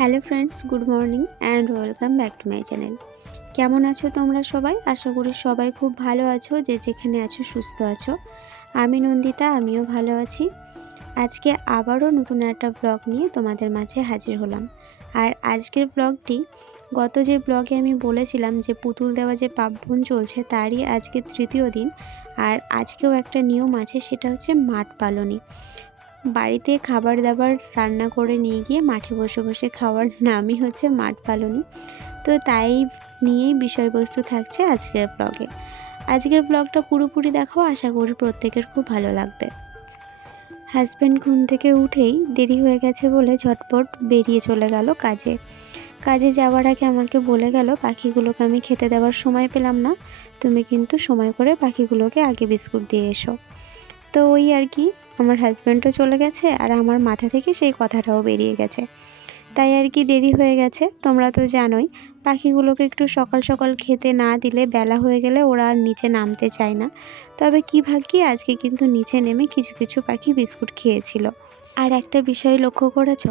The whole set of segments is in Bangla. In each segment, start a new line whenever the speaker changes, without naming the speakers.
Hello friends, good morning and welcome back to my channel. কেমন আছো তোমরা সবাই? আশা করি সবাই খুব ভালো আছো, যে যেখানে আছো সুস্থ আছো। আমি নন্দিতা, আমিও ভালো আছি। আজকে আবারও নতুন একটা ব্লগ নিয়ে তোমাদের মাঝে হাজির হলাম। আর আজকের ব্লগটি, গত যে ব্লগে আমি বলেছিলাম যে পুতুল দেওয়া যে পার্বণ চলছে, তারই আজকে তৃতীয় দিন। আর আজকেও একটা নিয়ম আছে, সেটা হচ্ছে মাঠ পালনী বাড়িতে খাবার দাবার রান্না করে নিয়ে গিয়ে মাঠে বসে বসে খাওয়ার নামই হচ্ছে মাঠ পালনি। তো তাই নিয়েই বিষয়বস্তু থাকছে আজকের ব্লগে আজকের ব্লগটা পুরোপুরি দেখো, আশা করি প্রত্যেকের খুব ভালো লাগবে। হাজব্যান্ড ঘুম থেকে উঠেই দেরি হয়ে গেছে বলে ঝটপট বেরিয়ে চলে গেল কাজে। কাজে যাওয়ার আগে আমাকে বলে গেল, পাখিগুলোকে আমি খেতে দেওয়ার সময় পেলাম না। তুমি কিন্তু সময় করে পাখিগুলোকে আগে বিস্কুট দিয়ে এসো। তো ওই আর কি আমার হাজব্যান্ডও চলে গেছে আর আমার মাথা থেকে সেই কথাটাও বেরিয়ে গেছে। তাই আর কি দেরি হয়ে গেছে, তোমরা তো জানোই। পাখিগুলোকে একটু সকাল সকাল খেতে না দিলে বেলা হয়ে গেলে ওরা আর নিচে নামতে চায় না। তবে কি ভাগ্যি আজকে কিন্তু নিচে নেমে কিছু কিছু পাখি বিস্কুট খেয়েছিল। আর একটা বিষয় লক্ষ্য করেছ?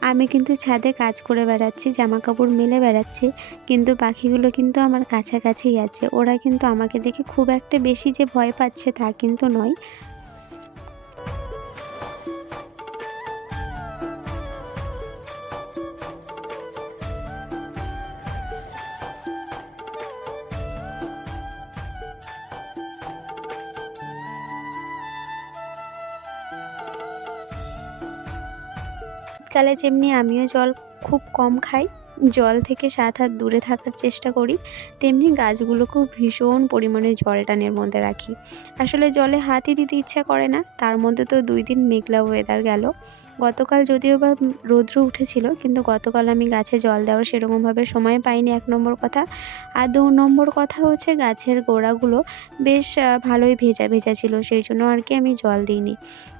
আমি কিন্তু ছাদে কাজ করে বেড়াচ্ছি জামা কাপড় মেলে বেড়াচ্ছি, কিন্তু পাখিগুলো কিন্তু আমার কাছাকাছি আছে। ওরা কিন্তু আমাকে দেখে খুব একটা বেশি যে ভয় পাচ্ছে তা কিন্তু নয়। শীতকালে যেমনি আমিও জল খুব কম খাই, জল থেকে সাত হাত দূরে থাকার চেষ্টা করি, তেমনি গাছগুলোকেও ভীষণ পরিমাণে জল টানের মধ্যে রাখি। আসলে জলে হাতই দিতে ইচ্ছা করে না, তার মধ্যে তো দুই দিন মেঘলা ওয়েদার গেল। গতকাল যদিও বা রৌদ্র উঠেছিল, কিন্তু গতকাল আমি গাছে জল দেওয়ার সেরকমভাবে সময় পাইনি, এক নম্বর কথা। আর দু নম্বর কথা হচ্ছে গাছের গোড়াগুলো বেশ ভালোই ভেজা ভেজা ছিল, সেই জন্য আর কি আমি জল দিইনি।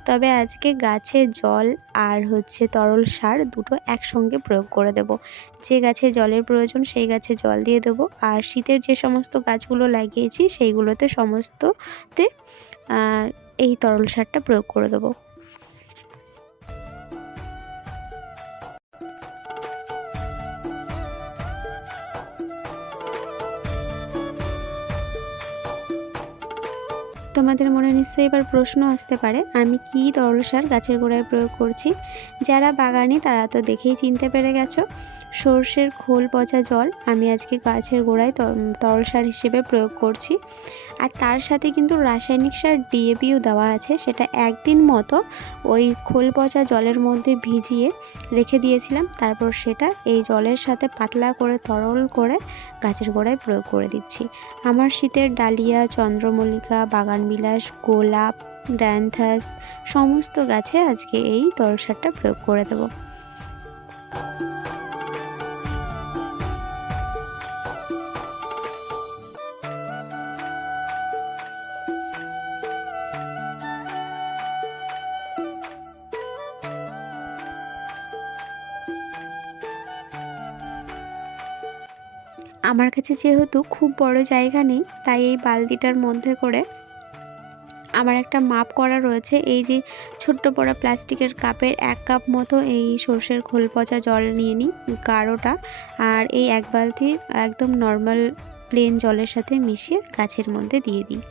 তবে আজকে গাছে জল আর হচ্ছে তরল সার দুটো একসঙ্গে প্রয়োগ করে দেব। যে গাছে জলের প্রয়োজন সেই গাছে জল দিয়ে দেবো। আর শীতের যে সমস্ত গাছগুলো লাগিয়েছি সেইগুলোতে সমস্ততে এই তরল সারটা প্রয়োগ করে দেবো। তোমাদের মনে নিশ্চয়ই এবার প্রশ্ন আসতে পারে, আমি কি তরল সার গাছের গোড়ায় প্রয়োগ করছি? যারা বাগানে, তারা তো দেখেই চিনতে পেরে গেছো। সর্ষের খোল পচা জল, আমি আজকে গাছের গোড়ায় তরল সার হিসেবে প্রয়োগ করছি। আর তার সাথে কিন্তু রাসায়নিক সার ডিএপিও দেওয়া আছে, সেটা একদিন মতো ওই খোল পচা জলের মধ্যে ভিজিয়ে রেখে দিয়েছিলাম, তারপর সেটা এই জলের সাথে পাতলা করে তরল করে গাছের গোড়ায় প্রয়োগ করে দিচ্ছি। আমার শীতের ডালিয়া, চন্দ্রমল্লিকা বাগানবিলাস গোলাপ, ড্যান্থাস, সমস্ত গাছে আজকে এই তরল সারটা প্রয়োগ করে দেবো। আমার কাছে যেহেতু খুব বড় জায়গা নেই, তাই এই বালতিটার মধ্যে করে আমার একটা মাপ করা রয়েছে। এই যে ছোট্ট পড়া প্লাস্টিকের কাপের এক কাপ মতো এই সর্ষের খোল পচা জল নিয়ে নিই, গাঢ়টা, আর এই এক বালতি একদম নর্মাল প্লেন জলের সাথে মিশিয়ে গাছের মধ্যে দিয়ে দিই।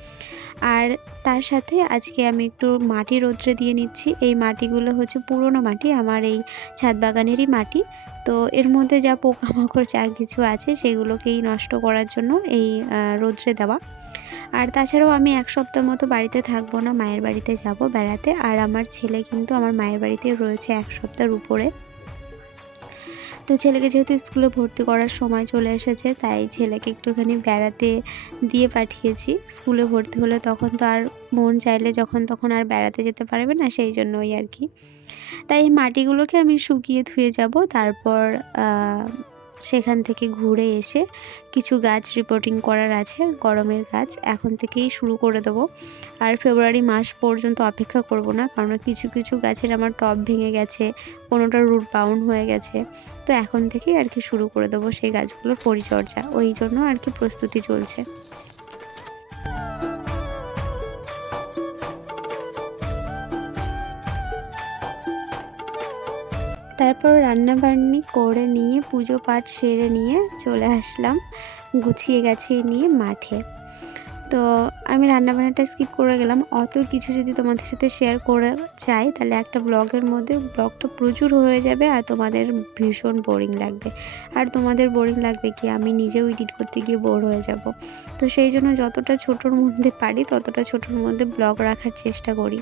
আর তার সাথে আজকে আমি একটু মাটি রোদ্রে দিয়ে নিচ্ছি। এই মাটিগুলো হচ্ছে পুরনো মাটি, আমার এই ছাদ বাগানেরই মাটি। তো এর মধ্যে যা পোকামাকড় যা কিছু আছে সেগুলোকেই নষ্ট করার জন্য এই রোদ্রে দেওয়া। আর তাছাড়াও আমি এক সপ্তাহ মতো বাড়িতে থাকব না, মায়ের বাড়িতে যাব বেড়াতে। আর আমার ছেলে কিন্তু আমার মায়ের বাড়িতে রয়েছে এক সপ্তাহর উপরে। তো ছেলেকে যেহেতু স্কুলে ভর্তি করার সময় চলে এসেছে, তাই ছেলেকে একটুখানি বেড়াতে দিয়ে পাঠিয়েছি। স্কুলে ভর্তি হলে তখন তো আর মন চাইলে যখন তখন আর বেড়াতে যেতে পারবে না, সেই জন্যই আর কি। তাই মাটিগুলোকে আমি শুকিয়ে ধুয়ে যাব, তারপর সেখান থেকে ঘুরে এসে কিছু গাছ রিপোর্টিং করার আছে, গরমের গাছ। এখন থেকেই শুরু করে দেব। আর ফেব্রুয়ারি মাস পর্যন্ত অপেক্ষা করব না, কারণ কিছু কিছু গাছের আমার টপ ভেঙে গেছে, কোনোটা রুট বাউন্ড হয়ে গেছে। তো এখন থেকেই আর কি শুরু করে দেবো সেই গাছগুলোর পরিচর্যা। ওই জন্য আর কি প্রস্তুতি চলছে। তারপর রান্নাবান্নি করে নিয়ে, পুজো পাঠ সেরে নিয়ে চলে আসলাম গুছিয়ে গাছিয়ে নিয়ে মাঠে। তো আমি রান্নাবান্নাটা স্কিপ করে গেলাম। অত কিছু যদি তোমাদের সাথে শেয়ার করে চাই, তাহলে একটা ব্লগের মধ্যে ব্লগটা প্রচুর হয়ে যাবে আর তোমাদের ভীষণ বোরিং লাগবে। আর তোমাদের বোরিং লাগবে কি? আমি নিজেও এডিট করতে গিয়ে বোর হয়ে যাব। তো সেই জন্য যতটা ছোটোর মধ্যে পারি, ততটা ছোটোর মধ্যে ব্লগ রাখার চেষ্টা করি।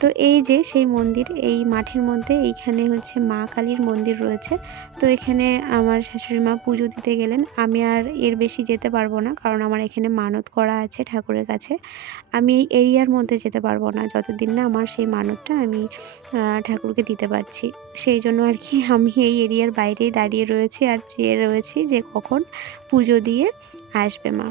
তো এই যে সেই মন্দির, এই মাঠের মধ্যে এইখানে হচ্ছে মা কালীর মন্দির রয়েছে। তো এখানে আমার শাশুড়ি মা পুজো দিতে গেলেন। আমি আর এর বেশি যেতে পারব না, কারণ আমার এখানে মানত করা আছে ঠাকুরের কাছে। আমি এই এরিয়ার মধ্যে যেতে পারব না, যতদিন না আমার সেই মানতটা আমি ঠাকুরকে দিতে পারছি। সেই জন্য আর কি আমি এই এরিয়ার বাইরেই দাঁড়িয়ে রয়েছি আর চেয়ে রয়েছি যে কখন পুজো দিয়ে আসবে মা।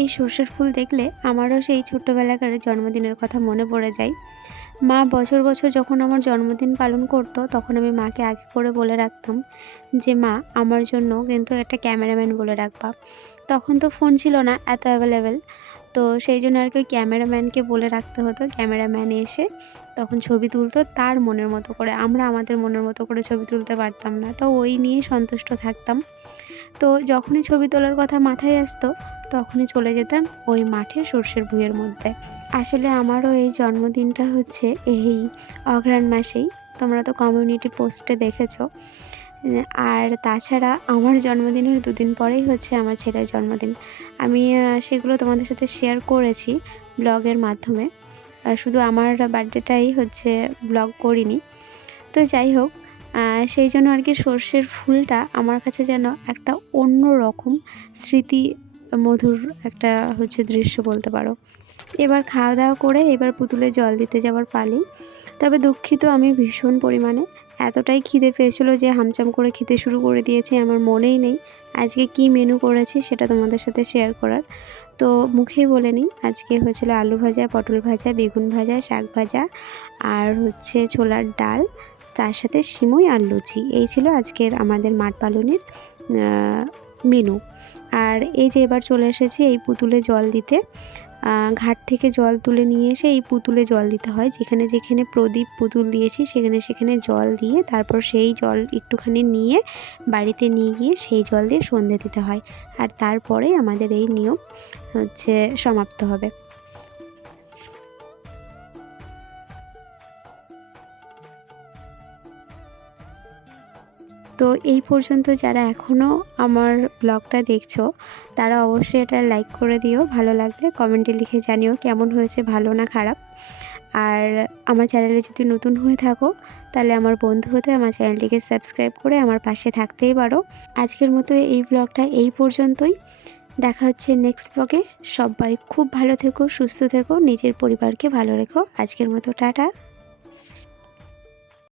এই সর্ষের ফুল দেখলে আমারও সেই ছোট্টবেলাকার জন্মদিনের কথা মনে পড়ে যায়। মা বছর বছর যখন আমার জন্মদিন পালন করতো, তখন আমি মাকে আগে করে বলে রাখতাম যে, মা, আমার জন্য কিন্তু একটা ক্যামেরাম্যান বলে রাখবা। তখন তো ফোন ছিল না এত অ্যাভেলেবেল তো সেই জন্য আর কি ওই ক্যামেরাম্যানকে বলে রাখতে হতো। ক্যামেরাম্যান এসে তখন ছবি তুলতো তার মনের মতো করে। আমরা আমাদের মনের মতো করে ছবি তুলতে পারতাম না, তো ওই নিয়েই সন্তুষ্ট থাকতাম। তো যখনই ছবি তোলার কথা মাথায় আসতো তখনই চলে যেতাম ওই মাঠে সর্ষের ভুঁয়ের মধ্যে। আসলে আমারও এই জন্মদিনটা হচ্ছে এই অঘ্রাণ মাসেই। তোমরা তো কমিউনিটি পোস্টে দেখেছ। আর তাছাড়া আমার জন্মদিনের দুদিন পরেই হচ্ছে আমার ছেলের জন্মদিন। আমি সেগুলো তোমাদের সাথে শেয়ার করেছি ব্লগের মাধ্যমে। শুধু আমার বার্থডেটাই হচ্ছে ব্লগ করিনি। তো যাই হোক সেই জন্য আর কি সর্ষের ফুলটা আমার কাছে যেন একটা অন্য রকম স্মৃতি মধুর একটা হচ্ছে দৃশ্য বলতে পারো। এবার খাওয়া দাওয়া করে এবার পুতুলে জল দিতে যাওয়ার পালি। তবে দুঃখিত আমি ভীষণ পরিমাণে। এতটাই খিদে পেয়েছিল যে হামচাম করে খেতে শুরু করে দিয়েছি আমার মনেই নেই। আজকে কি মেনু করেছি সেটা তোমাদের সাথে শেয়ার করার। তো মুখেই বলে নিই, আজকে হয়েছিল আলু ভাজা, পটল ভাজা, বেগুন ভাজা, শাক ভাজা আর হচ্ছে ছোলার ডাল, তার সাথে সিমই আর লুচি। এই ছিল আজকের আমাদের মাঠ পালনের মেনু। আর এই যে এবার চলে এসেছি এই পুতুলে জল দিতে। ঘাট থেকে জল তুলে নিয়ে এসে এই পুতুলে জল দিতে হয়। যেখানে যেখানে প্রদীপ পুতুল দিয়েছি, সেখানে সেখানে জল দিয়ে তারপর সেই জল একটুখানি নিয়ে বাড়িতে নিয়ে গিয়ে সেই জল দিয়ে সন্ধে দিতে হয়। আর তারপরে আমাদের এই নিয়ম হচ্ছে সমাপ্ত হবে। তো এই পর্যন্ত যারা এখনও আমার ব্লগটা দেখছ, তারা অবশ্যই এটা লাইক করে দিও, ভালো লাগলে কমেন্টে লিখে জানিও কেমন হয়েছে, ভালো না খারাপ। আর আমার চ্যানেলে যদি নতুন হয়ে থাকো, তাহলে আমার বন্ধু হতে আমার চ্যানেলটিকে সাবস্ক্রাইব করে আমার পাশে থাকতেই পারো। আজকের মতো এই ব্লগটা এই পর্যন্তই। দেখা হচ্ছে নেক্সট ব্লগে সবাই খুব ভালো থেকো, সুস্থ থেকো, নিজের পরিবারকে ভালো রেখো। আজকের মতো, টাটা।